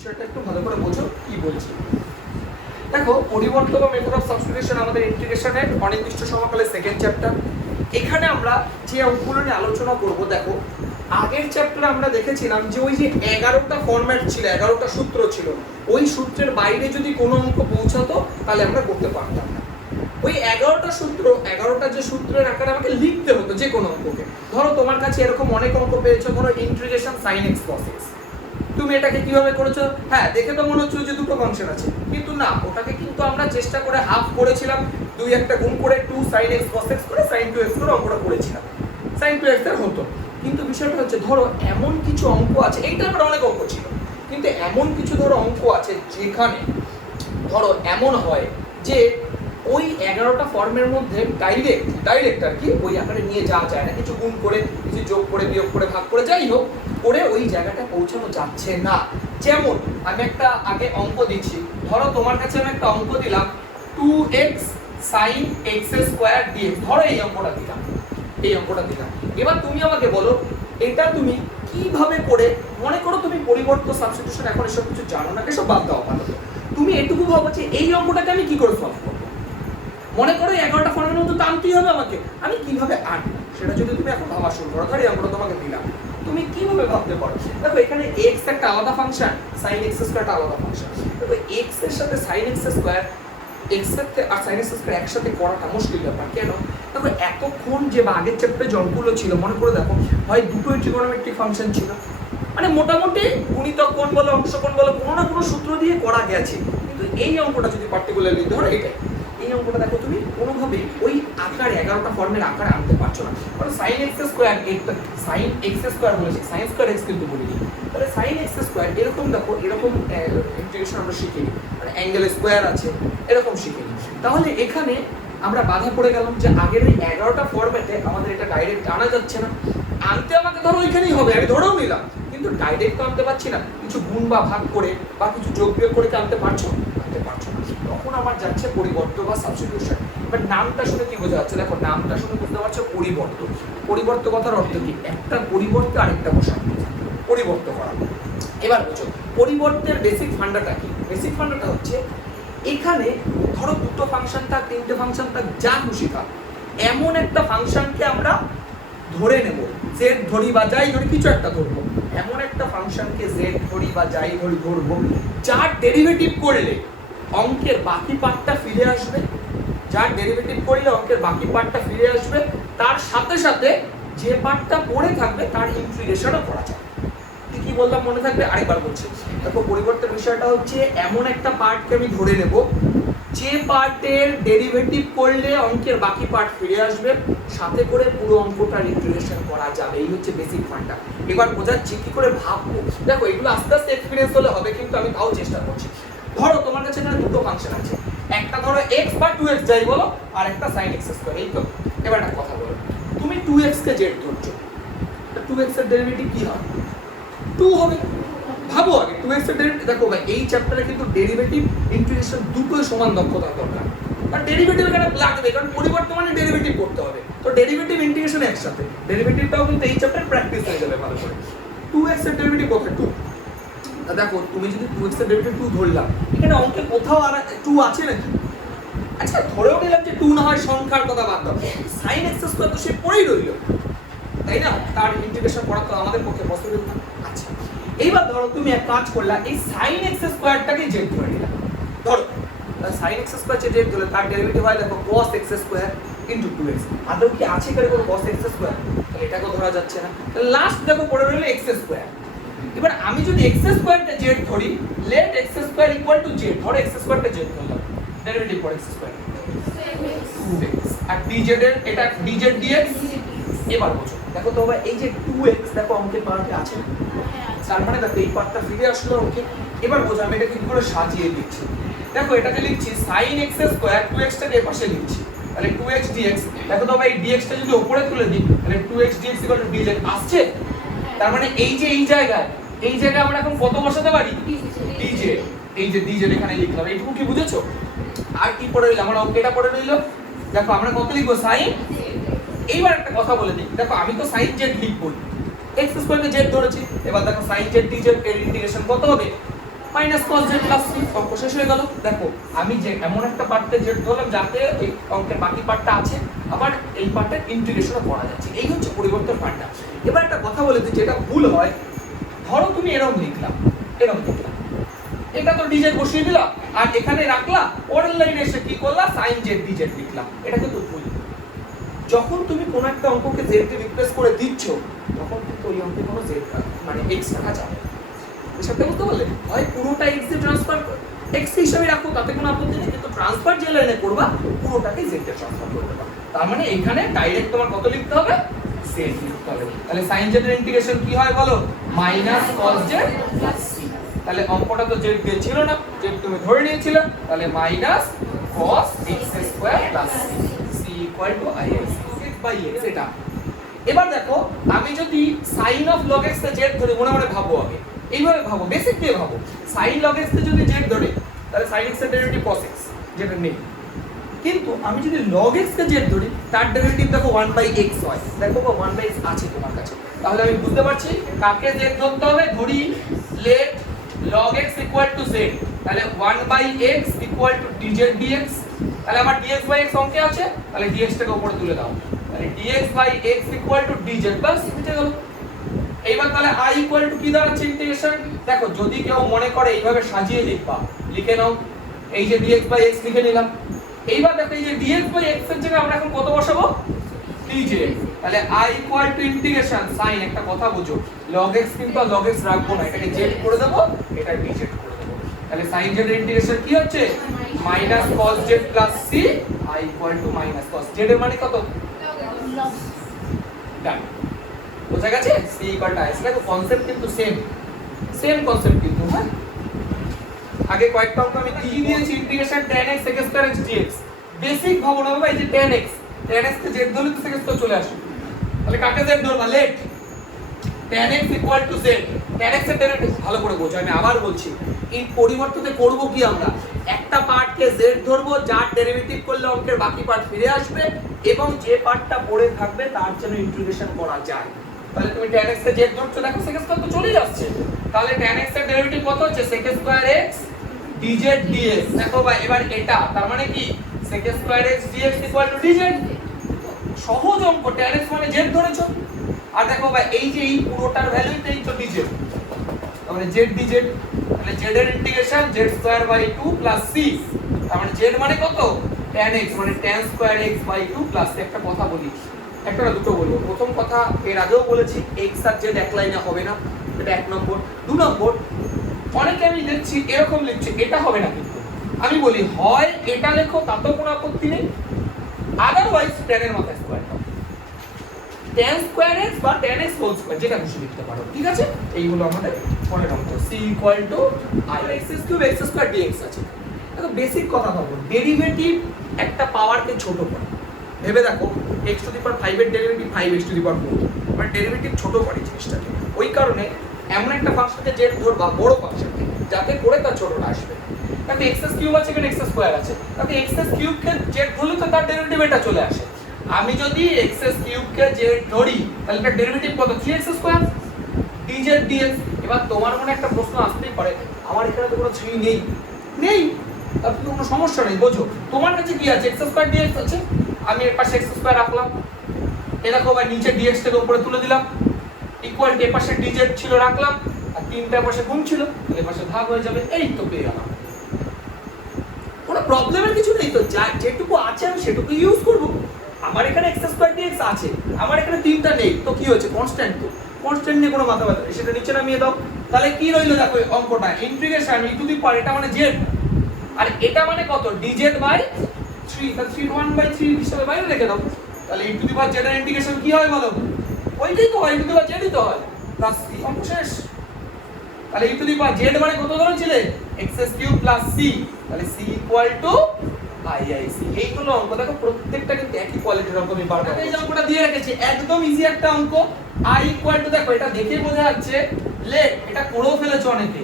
বিষয়টা একটু ভালো করে বোঝো কি বলছি। দেখো, পরিবর্তন বা মেথড অফ সাবস্টিটিউশন আমাদের ইন্টিগ্রেশনের অনির্দিষ্ট সমকালের সেকেন্ড চ্যাপ্টার। এখানে আমরা যে অঙ্কগুলো নিয়ে আলোচনা করব, দেখো আগের চ্যাপ্টারে আমরা দেখেছিলাম যে ওই যে 11টা ফরম্যাট ছিল, 11টা সূত্র ছিল, ওই সূত্রের বাইরে যদি কোনো অঙ্ক পৌঁছাতো তাহলে আমরা করতে পারতাম না। ওই 11টা সূত্র, 11টা যে সূত্রের আকারে আমাকে লিখতে হতো যে কোনো অঙ্ককে। ধরো তোমার কাছে এরকম অনেক অঙ্ক পেয়েছো, ধরো integration sin x cos x, তুমি এটাকে কিভাবে করেছো? হ্যাঁ, দেখে তো মনে হচ্ছে যে দুটো ফাংশন আছে, কিন্তু না, ওটাকে কিন্তু আমরা চেষ্টা করে হাফ করেছিলাম, দুই একটা গুণ করে 2 sin x cos x করে sin 2x করে অঙ্কটা করেছিলাম, sin 2x এর হতো। কিন্তু বিষয়টা হচ্ছে, ধরো এমন কিছু অঙ্ক আছে, এইটা আবার অনেক অঙ্ক ছিল, কিন্তু এমন কিছু ধরো অঙ্ক আছে যেখানে ধরো এমন হয় যে ওই 11টা ফর্মের মধ্যে ডাইরেক্ট আর কি ওই আকারে নিয়ে যাওয়া যায় না, কিছু গুণ করে, কিছু যোগ করে, বিয়োগ করে, ভাগ করে, যাই হোক করে ওই জায়গাটা পৌঁছানো যাচ্ছে না। যেমন আমি একটা আগে অঙ্ক দিচ্ছি, ধরো তোমার কাছে আমি একটা অঙ্ক দিলাম 2x sin x square dx, ধরো এই অঙ্কটা দিলাম। এবার তুমি আমাকে বলো এটা তুমি কিভাবে করে, মনে করো তুমি পরিবর্তন সাবস্টিটিউশন এখন এসব কিছু জানো না, এসব বাদ দাও আপাতত, তুমি এটুকু ভাবো যে এই অঙ্কটাকে আমি কি করে সলভ করব। মনে করো 11টা ফর্মের মধ্যে টানতেই হবে আমাকে, আমি কিভাবে আনবো সেটা যদি তুমি এখন ভাবা শুরু করো। ধরো এই অঙ্কটা তোমাকে দিলাম, তুমি কিভাবে ভাবতে পারো? দেখো এখানে x একটা আলাদা ফাংশন, sin x স্কয়ার একটা আলাদা ফাংশন। দেখো x এর সাথে sin x স্কয়ার, x এর আর sin x স্কয়ার একসাথে করাটা মুশকিল ব্যাপার। কেন? দেখো এতক্ষণ যে আগের চ্যাপ্টারে যে অঙ্কগুলো ছিল, মনে করে দেখো, হয় দুটোই ট্রিগোনোমেট্রিক ফাংশন ছিল, মানে মোটামুটি গুণিতক কোণ বলো, অংশ কোণ বলো, কোনো না কোনো সূত্র দিয়ে করা গেছে। কিন্তু এই অঙ্কটা যদি পার্টিকুলারলি ধরো এটাই, এই অঙ্কটা দেখো তুমি কোনোভাবেই ওই আকারে 11টা ফর্মের আকারে আনতে পারছো না। কারণ sin x স্কয়ার, এটা sin x স্কয়ার বলেছে, sin স্কয়ার x কিন্তু বলিনি, তাহলে sin x স্কয়ার এরকম দেখো, এরকম ইন্টিগ্রেশন আমরা শিখিনি, মানে অ্যাঙ্গেল স্কয়ার আছে, এরকম শিখিনি। তাহলে এখানে আমরা বাধা পড়ে গেলাম যে আগের ওই 11টা ফরম্যাটে আমাদের এটা ডাইরেক্ট আনা যাচ্ছে না। আনতে আমাকে ধরো ওইখানেই হবে, আমি ধরেও নিলাম, কিন্তু ডাইরেক্ট তো আনতে পারছি না, কিছু গুণ বা ভাগ করে বা কিছু যোগ বিয়োগ করে আনতে পারছো না। তখন আমার যাচ্ছে পরিবর্তন বা সাবস্টিটিউশন। এবার নামটা শুনে কি বোঝা যাচ্ছে? দেখো নামটা শুনে বুঝতে পারছো পরিবর্তন। পরিবর্তন কথার অর্থ কি? একটা পরিবর্তে আরেকটা বসানো, পরিবর্তন করা। এবার বুঝো পরিবর্তের বেসিক ফান্ডাটা কি? বেসিক ফান্ডাটা হচ্ছে এখানে ধরো দুটো ফাংশন থাক, তিনটে ফাংশন থাক, যা খুশি থাক, এমন একটা ফাংশনকে আমরা ধরে নেব, জেড ধরি বা যাই ধরি, কিছু একটা ধরবো, এমন একটা ফাংশনকে জেড ধরি বা যাই ধরি ধরবো, যার ডেরিভেটিভ করলে অঙ্কের বাকি পার্টটা ফিরে আসবে, যার ডেরিভেটিভ করলে অঙ্কের বাকি পার্টটা ফিরে আসবে, তার সাথে সাথে যে পার্টটা পড়ে থাকবে তার ইন্টিগ্রেশনও করা যাবে। কি বললাম মনে থাকবে? আরেকবার বলছি। দেখো পরিবর্তনের বিষয়টা হচ্ছে এমন একটা পার্টকে আমি ধরে নেব যে পার্টের ডেরিভেটিভ করলে অঙ্কের বাকি পার্ট ফিরে আসবে, সাথে করে পুরো অঙ্কটার ইন্টিগ্রেশন করা যাবে। এই হচ্ছে বেসিক ফান্ডা। এবার বোঝাচ্ছি কি করে ভাববো। দেখো এগুলো আস্তে আস্তে এক্সপিরিয়েন্স হলে হবে, কিন্তু আমি তাও চেষ্টা করছি। ধরো তোমার কাছে এখানে দুটো ফাংশন আছে, একটা ধরো x বা 2x যাই বলো, আর একটা sin x স্কয়ার, এই তো। এবার একটা কথা বলো, তুমি 2x কে z ধরছো, 2x এর ডেরিভেটিভ কি হয়? 2 হবে। ভাবো আগে 2x এর ডেরিভেটিভ। দেখো ভাই এই চ্যাপ্টারে কিন্তু ডেরিভেটিভ ইন্টিগ্রেশন দুটোই সমান দক্ষতা দরকার। আর ডেরিভেটিভ এখানে লাগবে, কারণ পরিবর্তন মানে ডেরিভেটিভ করতে হবে, তো ডেরিভেটিভ ইন্টিগ্রেশন একসাথে, ডেরিভেটিভটাও কিন্তু এই চ্যাপ্টারে প্র্যাকটিস হয়ে যাবে ভালো করে। 2x এর ডেরিভেটিভ কত? 2। দেখো তুমি যদি 2x এর ডেরিভেটিভ 2 ধরলাম, এখানে অঙ্কে কোথাও আর 2 আছে নাকি? আচ্ছা ধরেও নিলাম যে 2 না হয়, সংখ্যার কথা বাদ দাও, sin x স্কয়ার তো সে পড়েই রইল, তাই না? তার ইন্টিগ্রেশন করা তো আমাদের পক্ষে পসিবল না। আচ্ছা এইবার ধরো তুমি এক কাজ করলা, এই sin x স্কয়ারটাকে z ধরে নিলাম। ধরো sin x স্কয়ার যে z ধরলে তার ডেরিভেটিভ হয় দেখো cos x square into 2x। আদৌ কি আছে এখানে কোনো cos x স্কয়ার? তাহলে এটাকেও ধরা যাচ্ছে না। তাহলে লাস্ট দেখো পড়ে রইল x স্কয়ার। এবার আমি যদি x স্কয়ারটা z ধরি, let x square equal to z, ধরো x স্কয়ারটা z ধরলাম, derivative for x square 2x, আর dz এর এটা dz dx। এবার বুঝো, দেখো তো ভাই এই যে 2x দেখো অঙ্কের পার্টে আছে, তার মানে দেখো এই পার্টটা ফিরে আসলো অঙ্কে। এবার বোঝো আমি এটা কি করে সাজিয়ে দিচ্ছি। দেখো এটাকে লিখছি sin x স্কয়ার, 2x টাকে এই পাশে লিখছি, তাহলে 2x dx। দেখো তো ভাই এই dx টা যদি উপরে তুলে দিই, তাহলে 2x dx dz আসছে। তার মানে এই যে এই জায়গায় আমরা এখন কত বসাতে পারি? dz। এই যে dz এখানে লিখলাম, এইটুকু কি বুঝেছো? আর কি পড়ে রইল? আমার অঙ্কটা পড়ে রইল। দেখো আমরা কত লিখবো? sin। এইবার একটা কথা বলে দিই, দেখো আমি তো sin z লিখবো, x স্কয়ারকে z ধরেছি। এবার দেখো sin z dz এর ইন্টিগ্রেশন কত হবে? Minus cos z plus c, অঙ্ক শেষ হয়ে গেল। দেখো আমি যে এমন একটা পার্টে z ধরলাম যাতে এই অঙ্কের বাকি পার্টটা আছে, আবার এই পার্টের ইন্টিগ্রেশনও করা যাচ্ছে। এই হচ্ছে পরিবর্তন পার্টটা। এবার একটা কথা বলে দিই, যেটা ভুল হয়, ধরো তুমি এরকম লিখলাম, এরকম লিখলাম, এটা তো dz বসিয়ে দিলাম, আর এখানে রাখলা, পরের লাইনে এসে কি করলা, sin z dz লিখলাম। এটা কিন্তু ভুল। যখন তুমি কোন একটা অঙ্ককে z দিয়ে রিপ্লেস করে দিচ্ছ, তখন কিন্তু ওই অঙ্কে কোনো z মানে x রাখা যাবে না। বিষয়টা বুঝতে পারলে? হয় পুরোটা x দিয়ে ট্রান্সফার x হিসেবে রাখো, তাতে কোনো আপত্তি নেই, কিন্তু ট্রান্সফার যে লাইনে করবা পুরোটাকে z দিয়ে ট্রান্সফার করে দেবা। তার মানে এখানে ডাইরেক্ট তোমার কত লিখতে হবে, z লিখতে হবে। তাহলে sin z এর ইন্টিগ্রেশন কি হয় বলো, minus cos z plus c। তাহলে অঙ্কটা তো z দিয়ে ছিল না, z তুমি ধরে নিয়েছিলে, তাহলে minus cos x square plus c, c equal to i x by x। এটা এবার দেখো, আমি যদি sin অফ log x কে z ধরি, মনে মনে ভাবো, আগে এইভাবে ভাবো, বেসিক দিয়ে ভাবো, sin log x কে যদি z ধরি, তাহলে sin x এর ডেরিভেটিভ cos x, যেটা নেই। কিন্তু আমি যদি log x কে z ধরি, তার ডেরিভেটিভ দেখো 1/x হয়। দেখো 1/x আছে তোমার কাছে, তাহলে আমি বুঝতে পারছি কাকে z ধরতে হবে। ধরি let log x equal to z, তাহলে 1/x equal to dz dx। তাহলে আমার dx by x অঙ্কে আছে, তাহলে dx টাকে উপরে তুলে দাও, তাহলে dx by x equal to dz বাস মিটে গেল। এইবার তাহলে i equal to কি দাঁড়াচ্ছে ইন্টিগ্রেশন, দেখো যদি কেউ মনে করে এইভাবে সাজিয়ে লিখবা, লিখে নাও, এই যে dx by x লিখে নিলাম। এইবার দেখো এই যে dx by x এর জায়গায় আমরা এখন কত বসাবো, dz। তাহলে i equal to integration sin, একটা কথা বুঝো, log x কিন্তু log x রাখবো না, এটাকে z করে দেব, এটা dz করে দেব। তাহলে sin z এর ইন্টিগ্রেশন কি হচ্ছে, minus cos z plus c, i equal to minus cos z এর মানে কত, ডান, বোঝা গেছে। c equal to i। দেখো কনসেপ্ট কিন্তু সেম কনসেপ্ট কিন্তু। হ্যাঁ, আগে কয়েকটা অঙ্ক আমি কি দিয়েছি, integration tan x sec square x dx। Basic ভাবো না বাবা, এই যে tan x কে z ধরলে তো sec স্কয়ার চলে আসে, তাহলে কাকে z ধরবা, let tan x equal to z, tan x এর ডেরিভেটিভ ভালো করে বোঝো, আমি আবার বলছি, এই পরিবর্তনতে করব কি, আমরা একটা পার্টকে z ধরবো, যার ডেরিভেটিভ করলে অঙ্কের বাকি পার্ট ফিরে আসবে, এবং যে পার্টটা পড়ে থাকবে তার জন্য ইন্টিগ্রেশন করা যায়। তাহলে তুমি tan x কে z ধরছো, দেখো sec স্কয়ার তো চলেই আসছে, তাহলে tan x এর ডেরিভেটিভ কত হচ্ছে, sec square x dz dx। দেখো ভাই, এবার এটা তার মানে কি, sec square x dx equal to dz। সহজ অঙ্ক, tan x মানে z ধরেছো, আর দেখো ভাই এই যে এই পুরোটার ভ্যালুই তো এই তো dz, তাহলে z dz। তাহলে z এর integration z square by 2 plus c, তার মানে z মানে কত, tan x মানে tan square x by 2 plus c। একটা কথা বলি, একটা না দুটো বলবো। প্রথম কথা, এর আগেও বলেছি, x আর z এক লাইনে হবে না, এটা এক নম্বর। দু নম্বর, অনেকে আমি লিখছি এরকম লিখছি, এটা হবে না। কিন্তু আমি বলি, হয় এটা লেখো, তাতেও কোনো আপত্তি নেই, আদারওয়াইজ tan এর মাথায় স্কয়ার দাও, tan স্কয়ার x বা tan x হোল স্কয়ার, যেটা খুশি লিখতে পারো, ঠিক আছে। এই হলো আমাদের পরের অঙ্ক, c equal to i x cube x square dx আছে। দেখো বেসিক কথা ভাবো, ডেরিভেটিভ একটা পাওয়ারকে ছোট করে ভেবে দেখো, x টু দি পাওয়ার 5 এর derivative 5x two the power 4, মানে ডেরিভেটিভ ছোট করে জিনিসটাকে। ওই কারণে এমন একটা ফাংশনকে z ধরবা, বড় ফাংশনকে, যাতে করে তার ছোটটা আসবে। তাতে x কিউব আছে, এখানে x স্কয়ার আছে, তাতে x কিউব কে z ধরলে তো তার ডেরিভেটিভ এটা চলে আসে। আমি যদি x কিউব কে z ধরি, তাহলে তার ডেরিভেটিভ কত, 3x স্কয়ার dz dx। এবার তোমার মনে একটা প্রশ্ন আসতেই পারে, আমার এখানে তো কোনো 3 নেই, তার তো কোনো সমস্যা নেই, বোঝো, তোমার কাছে কি আছে, x স্কয়ার dx আছে, আমি এর পাশে x স্কয়ার রাখলাম, এ দেখো ভাই নিচে dx টাকে উপরে তুলে দিলাম, ইকুয়াল টু এর পাশে dz ছিল রাখলাম, আর তিনটার পাশে গুণ ছিল, এর পাশে ভাগ হয়ে যাবে, এই তো পেয়ে গেলাম। কোনো প্রবলেমের কিছু নেই তো, যেটুকু আছে আমি সেটুকু ইউজ করব। আমার এখানে x স্কয়ার dx আছে, আমার এখানে তিনটা নেই, তো কি হয়েছে, কনস্ট্যান্ট। তো কনস্ট্যান্ট নিয়ে কোনো মাথা ব্যথা নেই, সেটা নিচে নামিয়ে দাও। তাহলে কি রইলো দেখো অঙ্কটা, ইন্টিগ্রেশন e টু দি পাওয়ার, এটা মানে z, আর এটা মানে কত, dz বাই 3, তাহলে 3 1/3 হিসেবে বাইরে রেখে দাও। তাহলে e to the power z এর ইন্টিগ্রেশন কি হয় বলো, ওইটাই তো হয়, e to the power z ই তো হয়, প্লাস c, অঙ্ক শেষ। তাহলে e to the power z মানে কত ধরেছিলে, x কিউব প্লাস c, তাহলে c ইকুয়াল টু iic। এইগুলো অঙ্ক দেখো, প্রত্যেকটা কিন্তু একই কোয়ালিটির অঙ্ক। আমি বারবার এই অঙ্কটা দিয়ে রেখেছি, একদম ইজি একটা অঙ্ক। i ইকুয়াল টু, দেখো এটা দেখে বোঝা যাচ্ছে, লেট এটা করেও ফেলেছো অনেকে,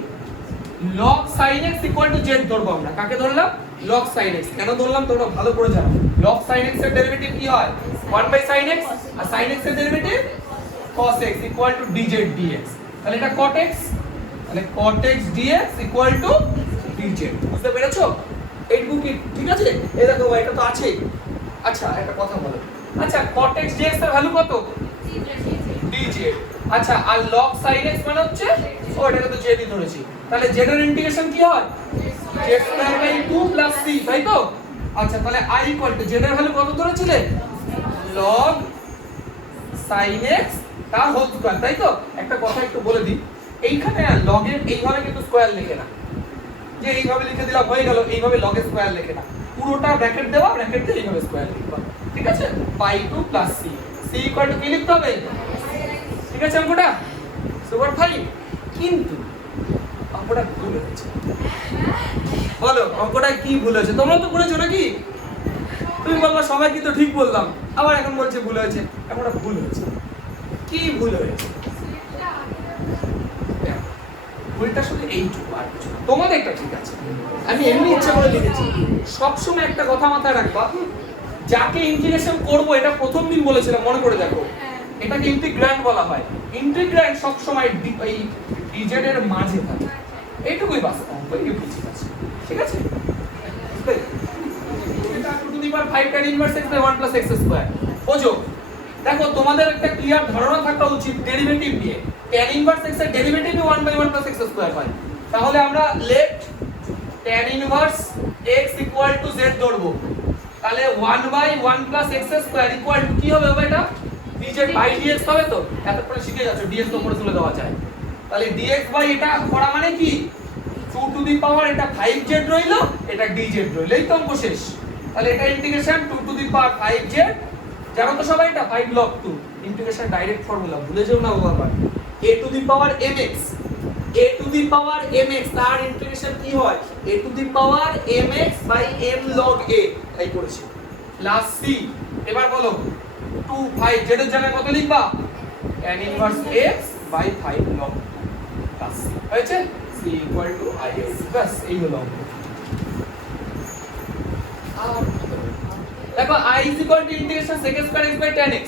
log sin x equal to z ধরবো আমরা। কাকে ধরলাম, log sin x। কেন ধরলাম তোমরা ভালো করে জানো, log sin x এর ডেরিভেটিভ কি হয়, 1/sin x, আর sin x এর derivative cos x equal to dz dx। তাহলে এটা cot x, তাহলে cot x dx equal to dz বুঝতে পেরেছো? এইটুকু কি ঠিক আছে? এই দেখো ভাই এটা তো আছেই। আচ্ছা একটা কথা বলো, আচ্ছা cot x dx এর ভ্যালু কত? dz। আচ্ছা আর log sin x মানে হচ্ছে ও এটাকে তো z ই ধরেছি, তাহলে z এর ইন্টিগ্রেশন কি হয়? z square by 2 plus c, তাই তো? আচ্ছা তাহলে i ইকুয়াল টু z এর ভ্যালু কত ধরেছিলে? log sin x তার হোল স্কয়ার, তাই তো? একটা কথা একটু বলে দিই, এইখানে log এর এইভাবে কিন্তু স্কয়ার লেখে না, যে এইভাবে লিখে দিলাম হয়ে গেল, এইভাবে log এর স্কয়ার লেখে না, পুরোটা ব্র্যাকেট দেওয়া, ব্র্যাকেট দিয়ে এইভাবে স্কয়ার লিখবা, ঠিক আছে? By 2 plus c, c equal to কি লিখতে হবে? ঠিক আছে অঙ্কটা সুপার ফাইন। কিন্তু অঙ্কটা ভুল হয়েছে, বলো অঙ্কটা কি ভুল হয়েছে? তোমরা তো করেছো নাকি? তুমি বলবা সবাই কিন্তু ঠিক বললাম, আবার এখন বলছে ভুল হয়েছে। অঙ্কটা ভুল হয়েছে, কি ভুল হয়েছে? ভুলটা শুধু এইটুকু, আর কিছু না। তোমাদেরটা ঠিক আছে, আমি এমনি ইচ্ছা করে লিখেছি। সবসময় একটা কথা মাথায় রাখবা, যাকে ইন্টিগ্রেশন করব এটা প্রথম দিন বলেছিলাম, মনে করে দেখো, এটাকে ইন্টিগ্র্যান্ড বলা হয়। ইন্টিগ্র্যান্ড সব সময় এই dz এর মাঝে থাকে, এইটুকুই বাস অঙ্ক, এই বুঝি আছে, ঠিক আছে? এটা 2 to the power 5 tan inverse x by 1 plus x square. বোঝো, দেখো তোমাদের একটা ক্লিয়ার ধারণা থাকা উচিত ডেরিভেটিভ নিয়ে। tan ইনভার্স x এর ডেরিভেটিভই 1 বাই 1 প্লাস x স্কয়ার হয়। তাহলে আমরা let tan inverse x equal to z ধরবো, তাহলে 1 by 1 plus x square equal to কি হবে এটা? dz বাই dx হবে তো? এতক্ষণ শিখে যাচ্ছ dx তো উপরে তুলে দেওয়া যায়, তাহলে dx বাই এটা করা মানে কি? 2 টু দি পাওয়ার এটা 5z রইলো, এটা dz রইলো, এই তো অঙ্ক শেষ। তাহলে এটা integration 2 to the power 5z, জানো তো সবাই এটা 5 log 2, ইন্টিগ্রেশন ডাইরেক্ট ফর্মুলা, ভুলে যেও না বারবার। a to the power mx, a to the power mx তার ইন্টিগ্রেশন কি হয়? a to the power mx by m log a, তাই করেছি, প্লাস c। এবার বলো 2 5 z এর জায়গায় কত লিখবা? tan inverse x by 5 log plus c, হয়েছে? c ইকুয়াল টু is, বাস এই হলো অঙ্ক। দেখো i is equal to integration sec square x by tan x।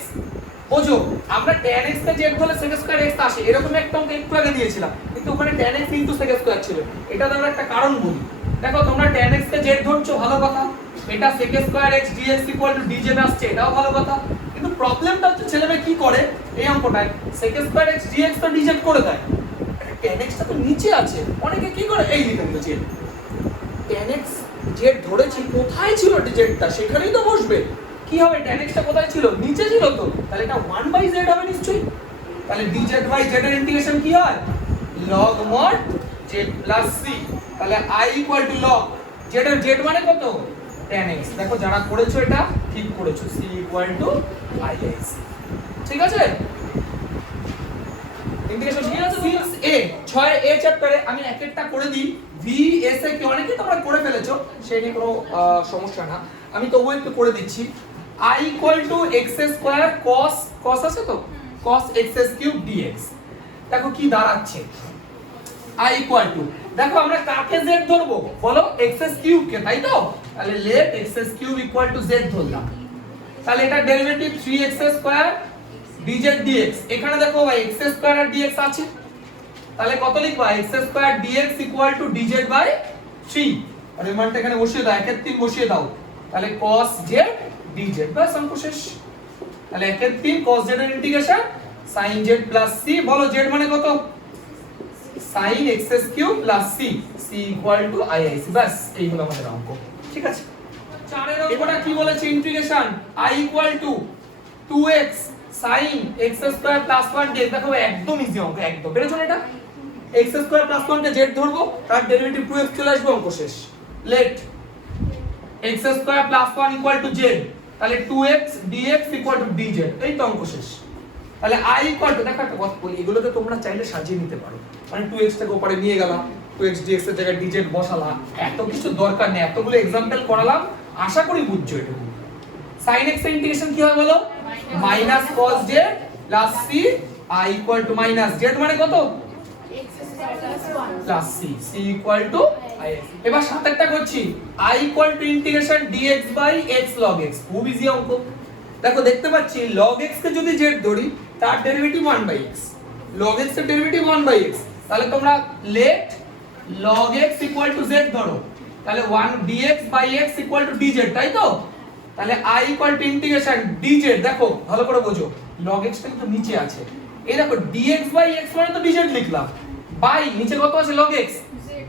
বোঝো, আমরা tan x কে z ধরলে sec square x আসে, এরকম একটা অঙ্ক একটু আগে দিয়েছিলাম, কিন্তু ওখানে tan x into sec square ছিল। এটা আমরা একটা কারণ বলি, দেখো তোমরা tan x কে z ধরছো, ভালো কথা, এটা sec square x dx equal to dz আসছে, এটাও ভালো কথা। কিন্তু প্রবলেমটা হচ্ছে ছেলেমেয়ে কি করে এই অঙ্কটায়, sec square x dx তো dz করে দেয়, tan x টা তো নিচে আছে, অনেকে কি করে এই লিখে দিল z, tan x z ধরেছি, কোথায় ছিল dz টা? সেখানেই তো বসবে। কি হবে, tan x টা কোথায় ছিল? নিচে ছিল তো, তাহলে এটা 1 বাই z হবে নিশ্চয়ই। তাহলে dz বাই z এর ইন্টিগ্রেশন কি হয়? log mod z plus c। তাহলে i equal two log z এর z মানে কত? tan x। দেখো যারা করেছো এটা ঠিক করেছো, c ইকুয়াল টু is, ঠিক আছে? ইন্টিগ্রেশন শিখে গেছো? a 6a চ্যাপ্টারে আমি এক একটা করে দিই, vs এ কি অনেকে তোমরা করে ফেলেছো, সেই নিয়ে কোনো সমস্যা না, আমি তবুও একটু করে দিচ্ছি। i equal to x square cos আছে তো, cos x কিউব dx। দেখো কি দাঁড়াচ্ছে, i ইকুয়াল টু, দেখো আমরা কাকে z ধরবো বলো? x কিউব কে, তাই তো? তাহলে let x cube equal to z ধরলাম, তাহলে এটা derivative 3x square dz dx। এখানে দেখো ভাই x স্কয়ার আর dx আছে, তাহলে কত লিখবা? x square dx equal to dz by 3, আর এই মানটা এখানে বসিয়ে দাও, 1 এর 3 বসিয়ে দাও, তাহলে cos z dz, বাস অঙ্ক শেষ। তাহলে 1 এর 3 cos z এর integration sin z plus c, বলো z মানে কত? sin x cube plus c, c equal to is, বাস এই হলো আমাদের অঙ্ক, ঠিক আছে? 4 এর অঙ্কটা কি বলেছে? Integration i equal two 2x sin x square plus 1 dx। দেখো একদম ইজি অঙ্ক, একদম পেরেছো না? এটা x স্কয়ার প্লাস 1 কে z ধরবো, তার ডেরিভেটিভ 2x চলে আসবে, অঙ্ক শেষ। Let x square plus 1 equal to z, তাহলে 2x dx equal to dz, এই তো অঙ্ক শেষ। তাহলে i ইকুয়াল টু, দেখো একটা কথা বলি, এগুলোকে তোমরা চাইলে সাজিয়ে নিতে পারো, মানে 2x টাকে উপরে নিয়ে গেলাম, 2x dx এর জায়গায় dz বসালাম, এত কিছু দরকার নেই, এতগুলো एग्जांपल করালাম, আশা করি বুঝছো এটা। sin x এর ইন্টিগ্রেশন কি হয় বলো? Minus cos z plus c, i equal to minus z মানে কত? x square plus 1 plus c, c equal to is। এবার সাতেরটা করছি, i equal to integration dx by x log x, খুব ইজি অঙ্ক। দেখো দেখতে পাচ্ছি log x কে যদি z ধরি, তার derivative 1 by x, log x এর ডেরিভেটিভ 1 বাই x, তাহলে তোমরা let log x equal to z ধরো, তাহলে 1 dx by x equal to dz, তাই তো? তাহলে i equal to integration dz, দেখো ভালো করে বোঝো, log x টা কিন্তু নিচে আছে, এই দেখো dx বাই x মানে তো dz লিখলাম, বাই নিচে কত আছে log x,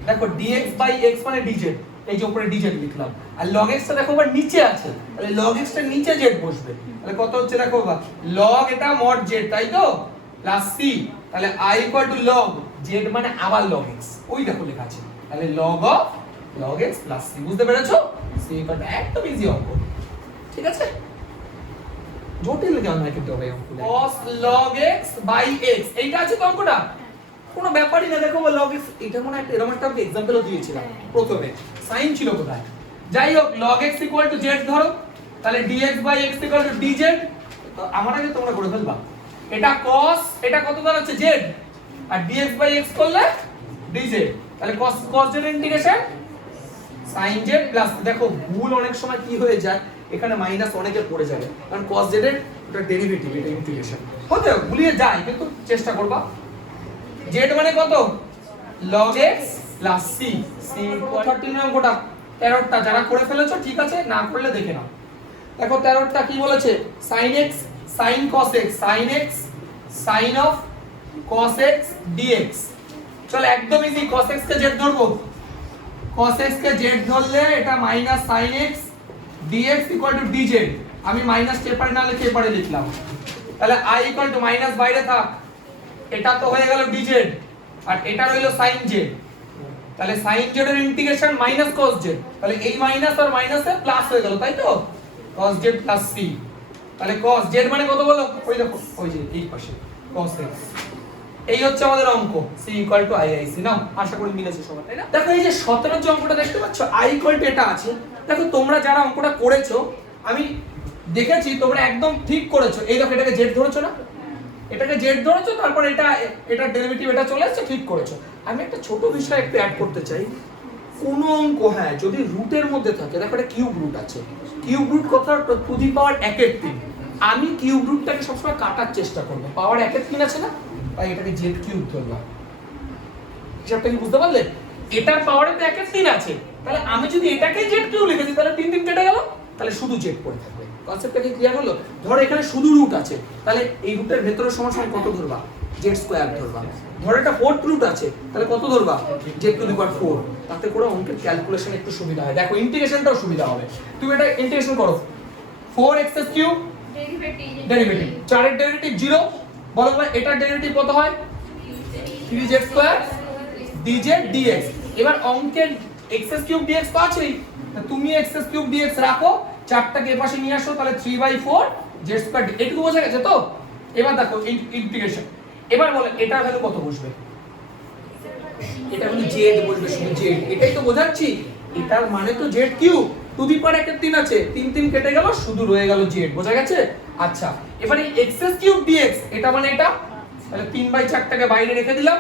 দেখো dx বাই x মানে dz, এই যে উপরে dz লিখলাম, আর log x টা দেখো আবার নিচে আছে, তাহলে log x টা নিচে z বসবে, তাহলে কত হচ্ছে দেখো বাবা, log এটা mod z, তাই তো, প্লাস c, তাহলে i equal two log z মানে আবার log x, ওই দেখো লেখা আছে, তাহলে log of log x plus c, বুঝতে পেরেছো? c ইকুয়াল টু একদম ইজি অঙ্ক, ঠিক আছে? জটিল জ্ঞান হয় কিন্তু ভাই অঙ্ক, cos log x by x, এইটা আছে তো অঙ্কটা, কোনো ব্যাপারই না, দেখো log x, এটা মনে একটা এরকম একটা एग्जांपलও দিয়েছিলাম প্রথমে, সাইন ছিল কোথায়, যাই হোক log x equal to z ধরো, তাহলে dx by x equal to dz, তো আমার আগে তোমরা করে ফেলবা, এটা cos, এটা কত দাঁড়াচ্ছে z, আর dx বাই x করলে dz, তাহলে cos z এর ইন্টিগ্রেশন sin z প্লাস, দেখো ভুল অনেক সময় কি হয়ে যায়, এখানে মাইনাস অনেকের পড়ে যাবে, কারণ cos z এর এটা ডেরিভেটিভ, এটা ইন্টিগ্রেশন হতে ভুলিয়ে যায়, কিন্তু চেষ্টা করবা, z মানে কত log x plus c, c equal 13 অঙ্কটা 13টা যারা করে ফেলেছো ঠিক আছে, না করলে দেখে নাও, দেখো 13টা কি বলেছে, sin x sin cos x sin x sin of cos x dx, চলো একদম ইজি, cos x কে z ধরবো, cos x কে z ধরলে এটা minus sin x dx equal to dz, আমি মাইনাস পেপারে না লিখে এপারে লিখলাম, তাহলে i ইকুয়াল টু মাইনাস বাইরে থাক, এটা তো হয়ে গেল dz, আর এটা রইলো sin z, তাহলে sin z এর ইন্টিগ্রেশন মাইনাস cos z, তাহলে এই মাইনাস আর মাইনাসে প্লাস হয়ে গেল, তাই তো, cos z প্লাস c, তাহলে cos z মানে কত বলো, ওই দেখো ওই যে এই পাশে cos x, এই হচ্ছে আমাদের অঙ্ক, c ইকুয়াল টু iic, নাও আশা করি মিলেছে সবার, তাই না? দেখো এই যে 17 যে অঙ্কটা দেখতে পাচ্ছ, i ইকুয়াল টু এটা আছে, দেখো তোমরা যারা অঙ্কটা করেছো আমি দেখেছি তোমরা একদম ঠিক করেছো, এই দেখো এটাকে z ধরেছো না, এটাকে z ধরেছো, তারপর এটা ডেরিভেটিভ এটা চলে আসছে, ঠিক করেছো, আমি একটা ছোট বিষয় একটু অ্যাড করতে চাই, কোন অঙ্ক হ্যাঁ যদি রুটের মধ্যে থাকে, দেখো এটা কিউব রুট আছে, কিউব রুট কথা টু দি পাওয়ার 1 এর 3, আমি কিউব রুটটাকে সবসময় কাটার চেষ্টা করব, পাওয়ার 1 এর 3 আছে না, তাই এটাকে z কিউব ধরলাম, হিসাবটা কি বুঝতে পারলে, এটার পাওয়ারে তো 1 এর 3 আছে, তাহলে আমি যদি এটাকে z কিউব লিখে দিই, তাহলে 3 3 কেটে গেল, তাহলে শুধু z পড়ে থাকবে, কনসেপ্টটা কি ক্লিয়ার হলো? ধরো এখানে শুধু রুট আছে, তাহলে এই রুটের ভেতরে সমান কত ধরবা, z স্কয়ার ধরবা, ধরো এটা ফোর্থ রুট আছে, তাহলে কত ধরবা, z টু দি পাওয়ার 4, তাতে করে অঙ্কের ক্যালকুলেশন একটু সুবিধা হয়, দেখো ইন্টিগ্রেশনটাও সুবিধা হবে, তুমি এটা ইন্টিগ্রেশন করো, 4x কিউব ডেরিভেটিভ, 4 এর ডেরিভেটিভ 0, বলো ভাই এটার ডেরিভেটিভ কত হয়, 3z স্কয়ার dz dx, এবার অঙ্কের x কিউব dx তো আছেই, তুমি x কিউব dx রাখো, চারটাকে এপাশে নিয়ে আসো, তাহলে 3/4 z স্কয়ার, এটুকু বোঝা গেছে তো? এবার দেখো ইন্টিগ্রেশন, এবার বলেন এটার ভ্যালু কত বসবে, এটা হলো z বসবে, শুধু z, এটাই তো বোঝাচ্ছি, এটার মানে তো z কিউব টু দি পাওয়ার 1 এর 3 আছে, 3 3 কেটে গেল, শুধু রয়ে গেল z, বোঝা গেছে? আচ্ছা এবারে x কিউব dx, এটা মানে এটা, তাহলে 3/4 টাকে বাইরে রেখে দিলাম,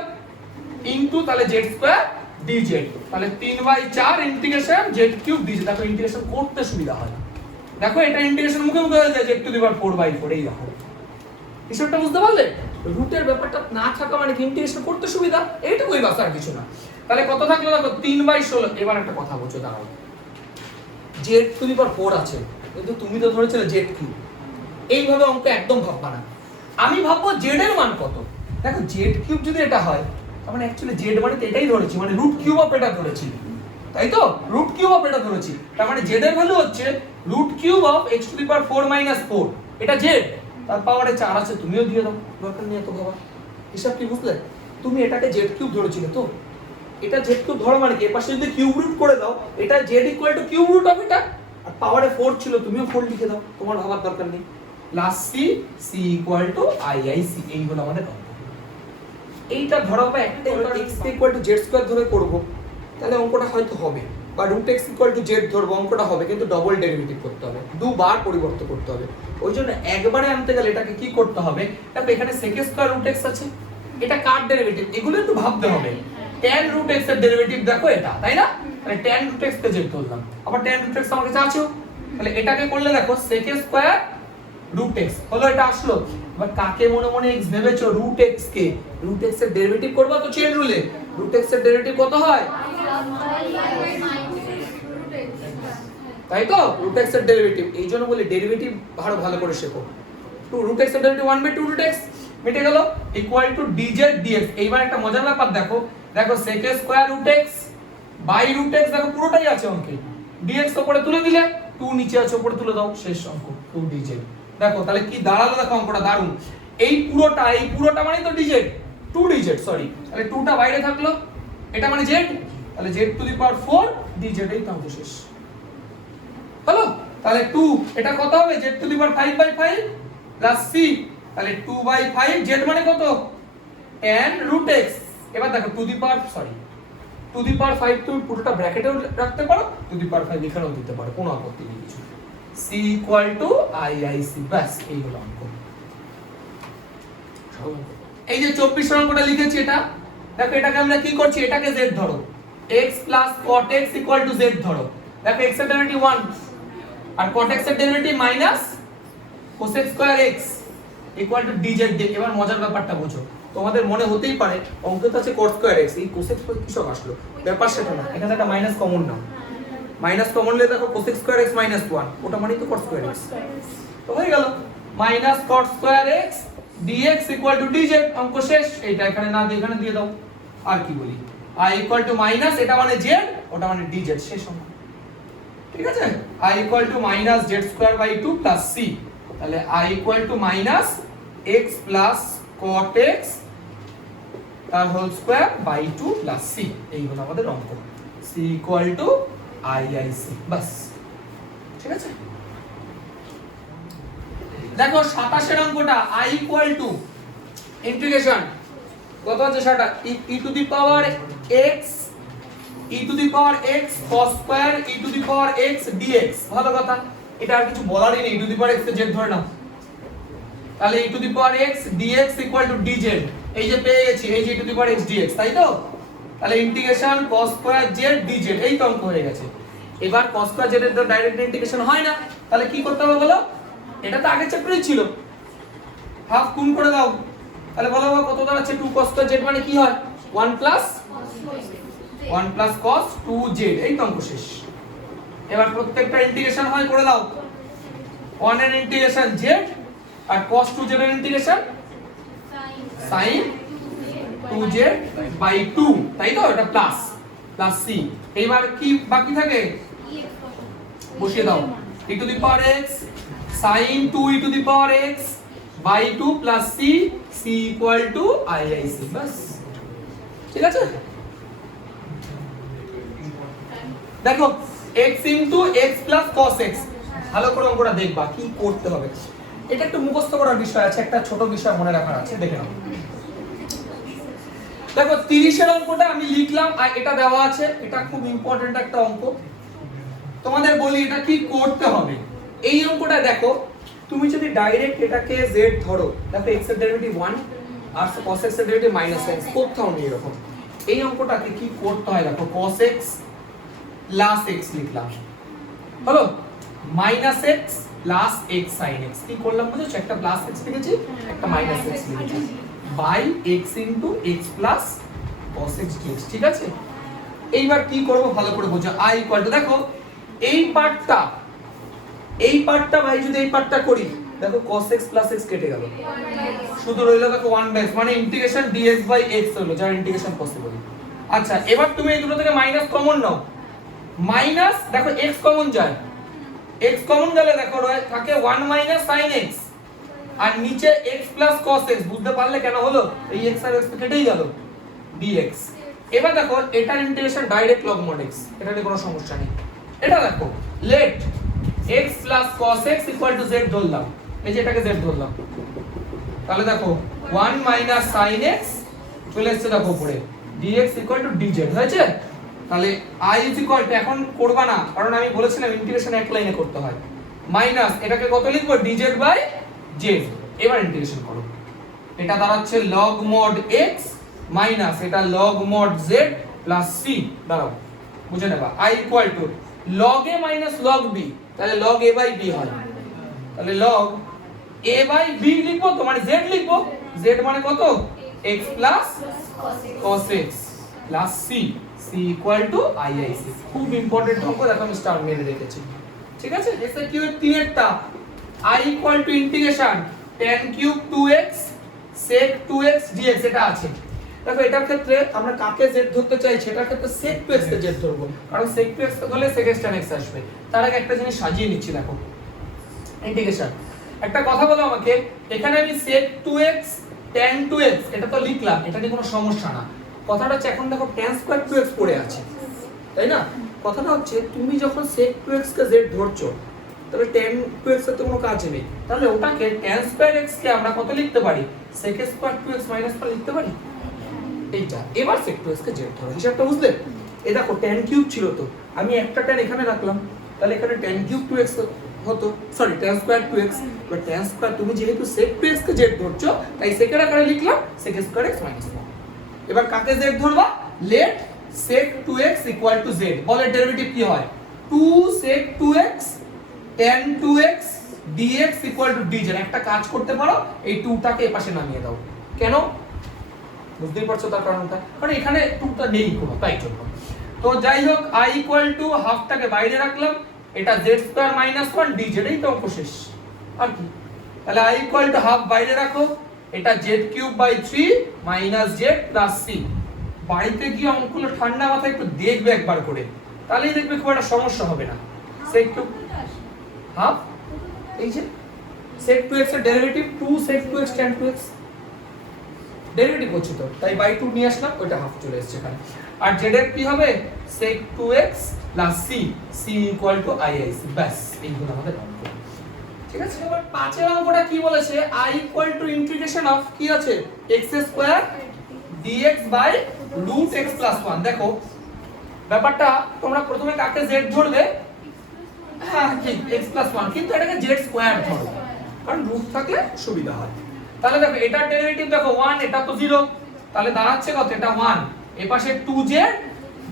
ইনটু তাহলে z স্কয়ার dz, তাহলে 3/4 ইন্টিগ্রেশন z কিউব dz, দেখো ইন্টিগ্রেশন করতে সুবিধা হয়, দেখো এটা ইন্টিগ্রেশন মুখে মুখে হয়ে যায়, z টু দি পাওয়ার 4/4, এই দেখো হিসাবটা বুঝতে পারলে, রুটের ব্যাপারটা না থাকা মানে কি ইন্টিগ্রেশন করতে সুবিধা, এইটুকুই বাস, আর কিছু না, তাহলে কত থাকলো দেখো 3/16, এবার একটা কথা বলছো দাঁড়াও, z টু দি পাওয়ার 4 আছে, কিন্তু তুমি তো ধরেছিলে z কিউব, এইভাবে অঙ্ক একদম ভাববা না, আমি ভাববো z এর মান কত, দেখো z কিউব যদি এটা হয়, তার মানে অ্যাকচুয়ালি z মানে তো এটাই ধরেছি, মানে রুট কিউব অফ এটা ধরেছি, তাই তো, রুট কিউব অফ এটা ধরেছি, তার মানে z এর ভ্যালু হচ্ছে root cube of x to the power 4 - 4, এটা z, তার পাওয়ারে 4 আছে, তুমিও দিয়ে দাও, দরকার নেই এত বাবা, হিসাব কি বুঝলে, তুমি এটাকে z কিউব ধরেছিলে তো, এটা z কিউব ধরো মানে কি, এর পাশে যদি কিউব রুট করে দাও, এটা z equal to cube root of এটা, আর পাওয়ারে 4 ছিল, তুমিও 4 লিখে দাও, তোমার ভাবার দরকার নেই, plus c equal to iic, এই হলো আমাদের অঙ্ক, এইটা ধরা হবে একটা, x equal to z square ধরে করব, তাহলে অঙ্কটা হয়তো হবে, বা root x equal to z ধরবো, অঙ্কটা হবে, কিন্তু ডবল ডেরিভেটিভ করতে হবে, দুবার পরিবর্তন করতে হবে, ওই জন্য একবারে আনতে গেলে এটাকে কি করতে হবে, তারপর এখানে sec স্কয়ার রুট x আছে, এটা কার ডেরিভেটিভ, এগুলো একটু ভাবতে হবে, tan রুট x এর ডেরিভেটিভ দেখো এটা, তাই না, তাহলে tan রুট x কে z ধরলাম, আবার tan রুট x আমার কাছে আছেও, তাহলে এটাকে করলে দেখো sec স্কয়ার রুট x হলো, এটা আসলো, এবার কাকে মনে মনে x ভেবেছো? রুট x কে। রুট x এর ডেরিভেটিভ করবা তো চেইন রুলে। রুট x এর ডেরিভেটিভ কত হয়? তাই তো, রুট x এর ডেরিভেটিভ। এই জন্য বলি ডেরিভেটিভ ভালো করে শেখো। টু রুট x এর ডেরিভেটিভ 1/2 রুট x মিটে গেল, ইকুয়াল টু dz dx। এইবার একটা মজার ব্যাপার দেখো, sec square root x by root x, দেখো পুরোটাই আছে অঙ্কে। dx উপরে তুলে দিলে, 2 নিচে আছে উপরে তুলে দাও, শেষ অঙ্ক 2 dz। দেখো তাহলে কি দাঁড়ালো, দেখো অঙ্কটা দারুণ। এই পুরোটা মানে তো dz, 2 dz সরি, তাহলে 2টা বাইরে থাকলো, এটা মানে z, তাহলে z to the power 4 dz, এই তো অঙ্ক শেষ হলো। তাহলে 2 এটা কত হবে? z to the power 5/5 plus c, তাহলে 2/5, z মানে কত? tan root x। এবার দেখো টু দি পাওয়ার 5 তুমি পুরোটা ব্র্যাকেটেও রাখতে পারো, টু দি পাওয়ার 5 এখানেও দিতে পারো, কোনো আপত্তি নেই কিছু। c ইকুয়াল টু IIC, ব্যাস এই হলো অঙ্ক। এই যে 24 অঙ্কটা লিখেছি, এটা দেখো, এটাকে আমরা কি করছি? এটাকে z ধরো, x plus cot x equal to z ধরো। দেখো x এর ডেরিভেটিভ 1 আর cot x এর derivative minus cos x square x equal to dz dx। এবার মজার ব্যাপারটা বোঝো, তোমাদের মনে হতেই পারে অঙ্কে তো আছে cot স্কয়ার x, এই cos x কিসব আসলো? ব্যাপার সেটা না, এখানে একটা মাইনাস কমন নাও, মাইনাস কমন নিলে দেখো cos x square x minus 1, ওটা মানে তো cot স্কয়ার x, তো হয়ে গেল minus cot square x dx equal to dz, অঙ্ক শেষ। এইটা এখানে না দিয়ে এখানে দিয়ে দাও, আর কি বলি, i equal to মাইনাস, এটা মানে z, ওটা মানে dz, শেষ অঙ্ক। ঠিক আছে, i equal to minus z square by 2 plus c, তাহলে i equal to minus x plus cot x তার whole square by 2 plus c, এই হলো আমাদের অঙ্ক। c equal to IIC, বাস। ঠিক আছে, দেখো 27 এর অঙ্কটা, i equal to ইন্টিগ্রেশন কত আছে সেটা, e to the power x cos square e to the power x dx। ভালো কথা, এটা আর কিছু বলারই নেই, e to the power x এর z ধরে নাও, তাহলে e to the power x dx equal to dz, এই যে পেয়ে গেছি, এই যে e to the power x dx, তাই তো? তাহলে integration cos square z dz, এই তো অঙ্ক হয়ে গেছে। এবার cos স্কয়ার z এর তো ডাইরেক্ট ইন্টিগ্রেশন হয় না, তাহলে কি করতে হবে বলো? এটা তো আগের চ্যাপ্টারেই ছিল, হাফ গুণ করে দাও, তাহলে বলো কত দাঁড়াচ্ছে? 2 cos স্কয়ার z মানে কি হয়? 1 প্লাস cos 2z, এই তো অঙ্ক শেষ। এবার প্রত্যেকটা ইন্টিগ্রেশন হয় করে দাও, 1 এর ইন্টিগ্রেশন z আর cos 2z এর ইন্টিগ্রেশন sin 2z বাই 2, তাই তো? এটা প্লাস c। এবার কি বাকি থাকে? বসিয়ে দাও, e to the power x sin 2 e to the power x by 2 plus c, c equal to IIC, বাস। ঠিক আছে, দেখো x into x plus cos x, ভালো করে অঙ্কটা দেখবা কি করতে হবে। এটা একটু মুখস্থ করার বিষয় আছে, একটা ছোট বিষয় মনে রাখার আছে, দেখে নাও। দেখো 30 এর অঙ্কটা আমি লিখলাম, আর এটা দেওয়া আছে, এটা খুব ইম্পর্টেন্ট একটা অঙ্ক। তোমাদের বলি এটা কি করতে হবে। এই অঙ্কটা দেখো, তুমি যদি ডাইরেক্ট এটাকে z ধরো, দেখো x এর ডেরিভেটিভ 1 আর cos x এর ডেরিভেটিভ -x, কোথাও নেই এরকম। এই অঙ্কটাকে কি করতে হয় দেখো, cos x প্লাস x লিখলাম, হলো minus x plus x sin x, কি করলাম বুঝছো? একটা প্লাস x লিখেছি, একটা মাইনাস x লিখেছি, by x into x plus cos x dx। ঠিক আছে, এইবার কি করব ভালো করে বোঝো। i ইকুয়াল টু, দেখো এই পার্টটা ভাই যদি এই পার্টটা করি, দেখো cos x প্লাস x কেটে গেল, শুধু রইলো দেখো 1/x, মানে ইন্টিগ্রেশন dx বাই x হলো, যার ইন্টিগ্রেশন পসিবল। আচ্ছা, এবার তুমি এই দুটো থেকে মাইনাস কমন নাও, মাইনাস দেখো x কমন যায়, x কমন গেলে দেখো থাকে 1 মাইনাস sin x, আর নিচে x প্লাস cos x, বুঝতে পারলে কেন হলো? এই x আর x কেটেই গেল, dx। এবার দেখো এটার integration direct log mod x, এটা নিয়ে কোনো সমস্যা নেই। এটা দেখো let x plus cos x equal to z ধরলাম, এই যে এটাকে z ধরলাম, তাহলে দেখো 1 মাইনাস sin x চলে এসেছে দেখো উপরে, dx equal to dz হয়েছে। তাহলে i is equal to, এখন করবা না কারণ আমি বলেছিলাম ইন্টিগ্রেশন এক লাইনে করতে হয়, মাইনাস এটাকে কত লিখবো? dz by z। এবার ইন্টিগ্রেশন করো, এটা দাঁড়াচ্ছে log mod x মাইনাস এটা log mod z plus c, দাঁড়াও বুঝে নেবা, i equal to log a minus log b, তাহলে log a by b হয়, তাহলে log a বাই b লিখবো তো, মানে z লিখবো, z মানে কত x plus cos x plus c, c equal to IIC। খুব ইম্পর্টেন্ট অঙ্ক, দেখো আমি স্টার মেরে রেখেছি, ঠিক আছে। এসে কি হয় 3 এরটা I equal to integration tan cube 2x sec 2x dx, এটা আছে। দেখো এটার ক্ষেত্রে আমরা কাকে z ধরতে চাই, সেটার ক্ষেত্রে sec 2x কে z ধরবো, কারণ sec 2x হলে sec x tan x আসবে। তার আগে একটা জিনিস সাজিয়ে নিচ্ছি, দেখো ইন্টিগ্রেশন। একটা কথা বলো আমাকে, এখানে আমি sec 2x tan 2x এটা তো লিখলাম, এটা নিয়ে কোনো সমস্যা না। কথাটা হচ্ছে এখন দেখো tan স্কয়ার 2x পড়ে আছে, তাই না? কথাটা হচ্ছে তুমি যখন sec 2x কে z ধরছো, তবে tan 2x এর তো কোনো কাজ নেই, তাহলে ওটাকে tan স্কয়ার x কে আমরা কত লিখতে পারি, sec স্কয়ার 2x মাইনাস পর লিখতে পারি এইটা। এবার sec 2x কে z ধরো, হিসাবটা বুঝলে? এই দেখো tan কিউব ছিল, তো আমি একটা tan এখানে রাখলাম, তাহলে এখানে tan কিউব 2x হতো, sorry tan square 2x, but tan square তুমি যেহেতু sec 2x কে z ধরছো, তাই sec এর আকারে লিখলাম sec স্কয়ার x মাইনাস 1। এবার কাকে z ধরবা, let sec 2x equal to z, বলে ডেরিভেটিভ কি হয়, 2 sec 2x tan 2x dx equal to dz। একটা কাজ করতে পারো, এই 2 টাকে এপাশে নামিয়ে দাও। কেন বুঝতেই পারছো তার কারণটা, কারণ এখানে 2 টা নেই কোনো, তাই জন্য। তো যাই হোক I ইকুয়াল টু হাফ টাকে বাইরে রাখলাম, এটা z স্কয়ার মাইনাস 1 dz, এই তো অঙ্ক শেষ। আর কি, তাহলে I ইকুয়াল টু হাফ বাইরে রাখো, এটা z cube by 3 minus z plus c। বাড়িতে গিয়ে অঙ্কগুলো ঠান্ডা মাথায় একটু দেখবে একবার করে, তাহলেই দেখবে খুব একটা সমস্যা হবে না। sec কিউব হাফ, এই যে sec 2x এর derivative 2 sec 2x tan 2x, derivative হচ্ছে তো, তাই বাই 2 নিয়ে আসলাম, ওটা হাফ চলে এসেছে এখানে। আর z এর কি হবে, sec 2x plus c, c equal to IIC। ব্যাস এইগুলো আমাদের অঙ্ক, ঠিক আছে। এবার 5 এর অঙ্কটা কি বলেছে, I equal to integration of কি আছে, x square dx by root x plus 1। দেখো ব্যাপারটা, তোমরা প্রথমে কাকে z ধরবে, হ্যাঁ ঠিক x প্লাস 1, কিন্তু এটাকে z স্কয়ার ধরো, কারণ রুট থাকলে সুবিধা হয়। তাহলে দেখো এটার ডেরিভেটিভ দেখো 1, এটা তো 0, তাহলে দাঁড়াচ্ছে কত, এটা 1, এপাশে 2z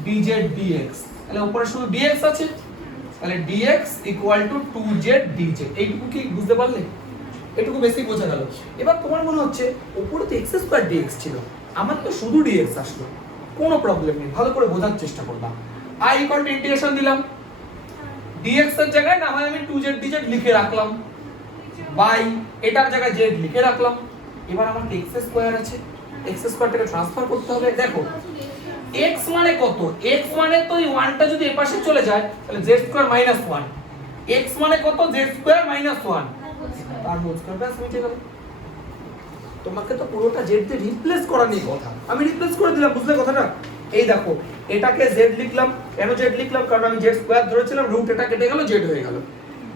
dz dx, তাহলে উপরে শুধু dx আছে, তাহলে dx equal two 2z dz। এইটুকু কি বুঝতে পারলে? এটুকু বেসিক বোঝা গেল। এবার তোমার মনে হচ্ছে উপরে তো x স্কয়ার dx ছিল, আমার তো শুধু dx আসলো, কোনো প্রবলেম নেই, ভালো করে বোঝার চেষ্টা করবা। I ইকুয়াল টু ইন্টিগ্রেশন দিলাম, dx এর জায়গায় না হয় আমি 2z dz লিখে রাখলাম, বাই এটার জায়গায় z লিখে রাখলাম। এবার আমার x স্কয়ার আছে, x স্কয়ারটাকে ট্রান্সফার করতে হবে। দেখো x মানে কত, x মানে তো এই 1টা যদি এপাশে চলে যায়, তাহলে z স্কয়ার মাইনাস 1, x মানে কত, z স্কয়ার মাইনাস 1, আর হোল স্কয়ার, ব্যাস মিটে গেল। তোমাকে তো পুরোটা z দিয়ে রিপ্লেস করা নেই কথা, আমি রিপ্লেস করে দিলাম, বুঝলে কথাটা? এই দেখো এটাকে z লিখলাম, কেন z লিখলাম, কারণ আমি z স্কয়ার ধরেছিলাম, রুট এটা কেটে গেল, z হয়ে গেল।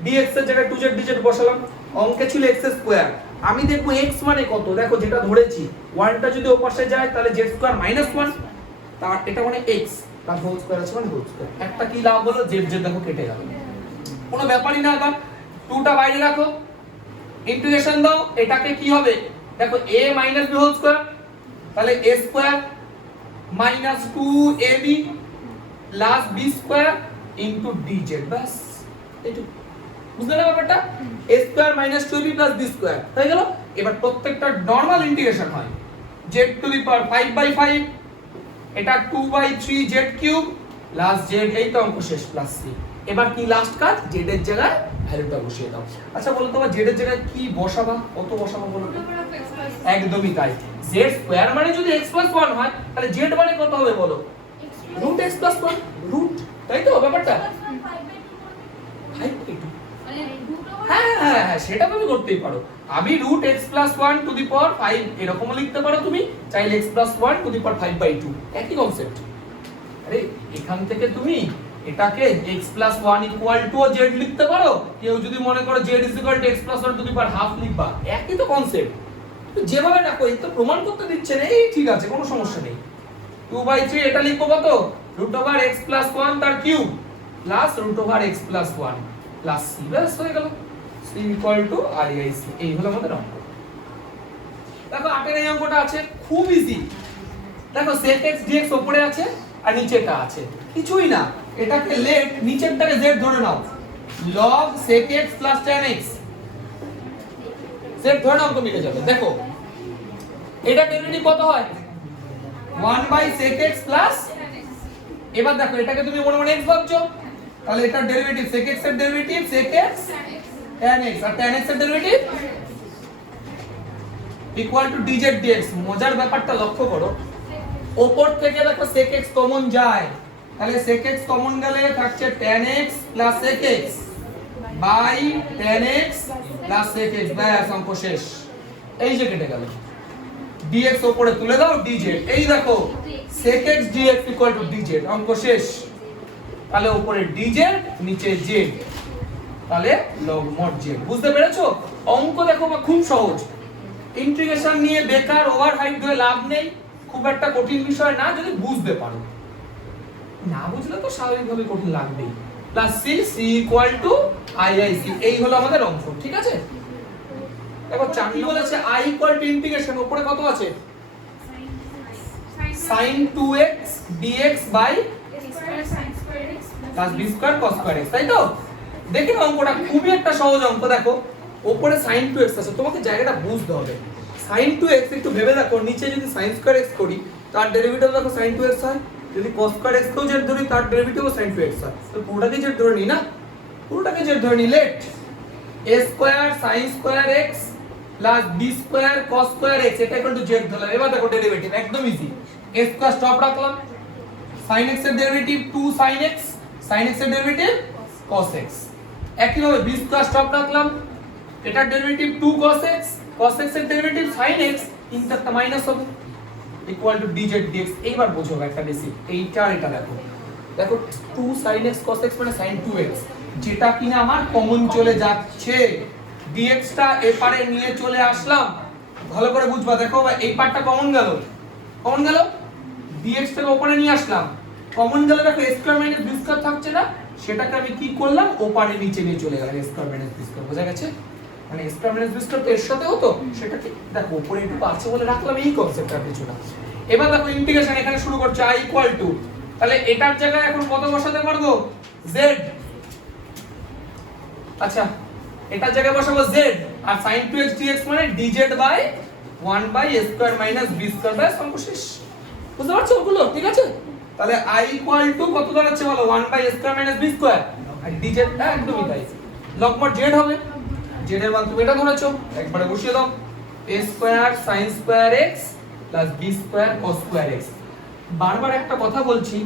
dx এর জায়গায় 2z dz বসালাম, অঙ্কে ছিল x স্কয়ার, আমি দেখব x মানে কত, দেখো যেটা ধরেছি 1টা যদি ওপাশে যায় তাহলে z স্কয়ার মাইনাস 1, তার এটা মানে x, তার হোল স্কয়ার আছে মানে হোল স্কয়ার। একটা কি লাভ হলো, z z দেখো কেটে গেল, কোনো ব্যাপারই না। এবার 2টা বাইরে রাখো, ইন্টিগ্রেশন দাও, এটাকে কি হবে, দেখো a minus b whole square, তাহলে a square minus 2ab plus b square into dz, ব্যাস এইটুকু। বুঝলে না ব্যাপারটা, a square minus 2ab plus b square হয়ে গেল। এবার প্রত্যেকটা নরমাল ইন্টিগ্রেশন হয়, z টু দি পাওয়ার 5/5, এটা 2/3 z কিউব প্লাস z, এই তো অঙ্ক শেষ, প্লাস c। এবার কি লাস্ট কাজ, z এর জায়গায় ভ্যালুটা বসিয়ে দাও। আচ্ছা বলো তো z এর জায়গায় কি বসাবা, কত বসাবো বলো তো? একদমই তাই, z স্কয়ার মানে যদি x প্লাস 1 হয়, তাহলে z মানে কত হবে বলো, রুট x প্লাস 1, রুট, তাই তো ব্যাপারটা? হ্যাঁ, সেটা তুমি করতেই পারো। আমি root x plus 1 to the power 5 এরকমও লিখতে পারো তুমি, চাইলে x plus 1 to the power 5/2, একই কনসেপ্ট। আরে এখান থেকে তুমি এটাকে x plus 1 equal to z লিখতে পারো, কেউ যদি মনে করো z is equal to x plus 1 to the power half লিখবা, একই তো কনসেপ্ট। যেভাবে দেখো এই তো প্রমাণ করতে দিচ্ছে না, এই ঠিক আছে, কোনো সমস্যা নেই। 2/3 এটা লিখবো কত, রুট ওভার x প্লাস 1 তার cube plus root over x plus 1 plus c, ব্যাস হয়ে গেল, c ইকুয়াল টু IIC। এই হলো আমাদের অঙ্ক। দেখো 8 এর এই অঙ্কটা আছে, খুব ইজি। দেখো sec x dx উপরে আছে আর নিচেটা আছে, কিছুই না, এটাকে লেট নিচেরটাকে z ধরে নাও, log sec x plus tan x z ধরে নাও অঙ্ক মিলে যাবে। দেখো এটা ডেরিভেটিভ কত হয় 1 sec x প্লাস, এবার দেখো এটাকে তুমি মনে মনে x ভাবছো, তাহলে এটার ডেরিভেটিভ sec x এর derivative sec x tan x, আর tan x এর derivative equal to dz dx। মজার ব্যাপারটা লক্ষ্য করো, উপর থেকে দেখো sec x কমন যায়, তাহলে sec x কমন গেলে থাকছে tan x plus sec x by tan x plus sec x, ব্যাস অঙ্ক শেষ। এই যে কেটে গেল, dx উপরে তুলে দাও dz, এই দেখো sec x dx equal to dz, অঙ্ক শেষ। তাহলে উপরে dz নিচে z, তাহলে log mod z। বুঝতে পেরেছো? অঙ্ক দেখো খুব সহজ, ইন্টিগ্রেশন নিয়ে বেকার ওভারহাইট হয়ে লাভ নেই, খুব একটা কঠিন বিষয় না যদি বুঝতে পারো, না বুঝলে তো স্বাভাবিকভাবে কঠিন লাগবেই। Plus c c equal to iic, এই হলো আমাদের অঙ্ক, ঠিক আছে? দেখো চাকরি বলেছে i ইকুয়াল টু ইন্টিগ্রেশন, উপরে কত আছে sin 2x dx by plus b square cos square x, তাই তো? দেখি না অঙ্কটা খুবই একটা সহজ অঙ্ক। দেখো উপরে sin 2x আছে, তোমাকে জায়গাটা বুঝতে হবে। sin 2x একটু ভেবে দেখো, নিচে যদি sin স্কয়ার x করি তার ডেরিভেটিভ দেখো sin 2x হয়, যদি cos স্কয়ার x কেও z ধরি তার ডেরিভেটিভও sin 2x হয়, তো পুরোটাকে z ধরে নি না, পুরোটাকে z ধরে নি। Let a square sin square x plus b square cos square x, এটা ইকুয়াল টু z ধরলাম। এবার দেখো ডেরিভেটিভ একদম ইজি, a স্কয়ার স্টপ রাখলাম, sin x এর derivative 2 sin x, sin x এর ডেরিভেটিভ cos x। একইভাবে b স্কয়ার স্টপ রাখলাম, এটার derivative 2 cos x, cos x এর ডেরিভেটিভ sin x, কিন্তু একটা মাইনাস হবে, ইকুয়াল টু dz dx। এইবার বোঝো একটা বেসিক, এইটা এটা দেখো, দেখো 2 sin x cos x মানে sin 2x, যেটা কিনা আমার কমন চলে যাচ্ছে, dx টা এপারে নিয়ে চলে আসলাম, ভালো করে বুঝবা। দেখো এই পার্টটা কমন গেল, কমন গেল, dx টাকে ওপারে নিয়ে আসলাম, কমন গেল, দেখো a square minus b square থাকছে না, সেটাকে আমি কি করলাম ওপারে নিচে নিয়ে চলে গেলাম, a square minus b square, বোঝা গেছে? মানে a square minus b square তো এর সাথে হতো, সেটাকে দেখো উপরে একটু আছে বলে রাখলাম, এই কনসেপ্টটা কিছু না। এবার দেখো ইন্টিগ্রেশন এখানে শুরু করছে i ইকুয়াল টু, তাহলে এটার জায়গায় এখন কত বসাতে পারবো z, আচ্ছা এটার জায়গায় বসাবো z, আর sin 2x dx মানে dz by 1 by a square minus b square, বাই অঙ্ক শেষ। বুঝতে পারছো ওগুলো? ঠিক আছে, তাহলে i ইকুয়াল টু কত দাঁড়াচ্ছে বলো 1 by a square minus b square, আর dz টা একদমই তাই, log mod z হবে, z এর মান তুমি এটা ধরেছো, একবারে বসিয়ে দাও, a square sin square x plus b square cos square x। বারবার একটা কথা বলছি,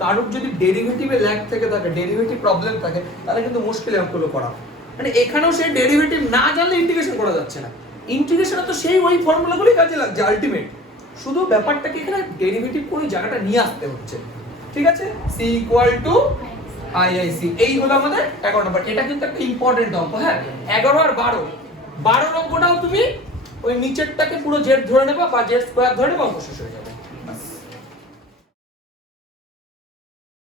কারোর যদি ডেরিভেটিভে ল্যাগ থেকে থাকে, ডেরিভেটিভ প্রবলেম থাকে, তাহলে কিন্তু মুশকিল অঙ্কগুলো করা, মানে এখানেও সেই ডেরিভেটিভ না জানলে ইন্টিগ্রেশন করা যাচ্ছে না। ইন্টিগ্রেশনে তো সেই ওই ফর্মুলাগুলোই কাজে লাগছে আলটিমেট, শুধু ব্যাপারটাকে এখানে ডেরিভেটিভ করে জায়গাটা নিয়ে আসতে হচ্ছে, ঠিক আছে? c ইকুয়াল টু iic, এই হলো আমাদের 11 নাম্বার। এটা কিন্তু একটা ইম্পর্টেন্ট অঙ্ক, হ্যাঁ 11 আর 12 অঙ্কটাও তুমি ওই নিচেরটাকে পুরো z ধরে নেবা বা z স্কয়ার ধরে নেবা, অঙ্ক শেষ হয়ে যাবে।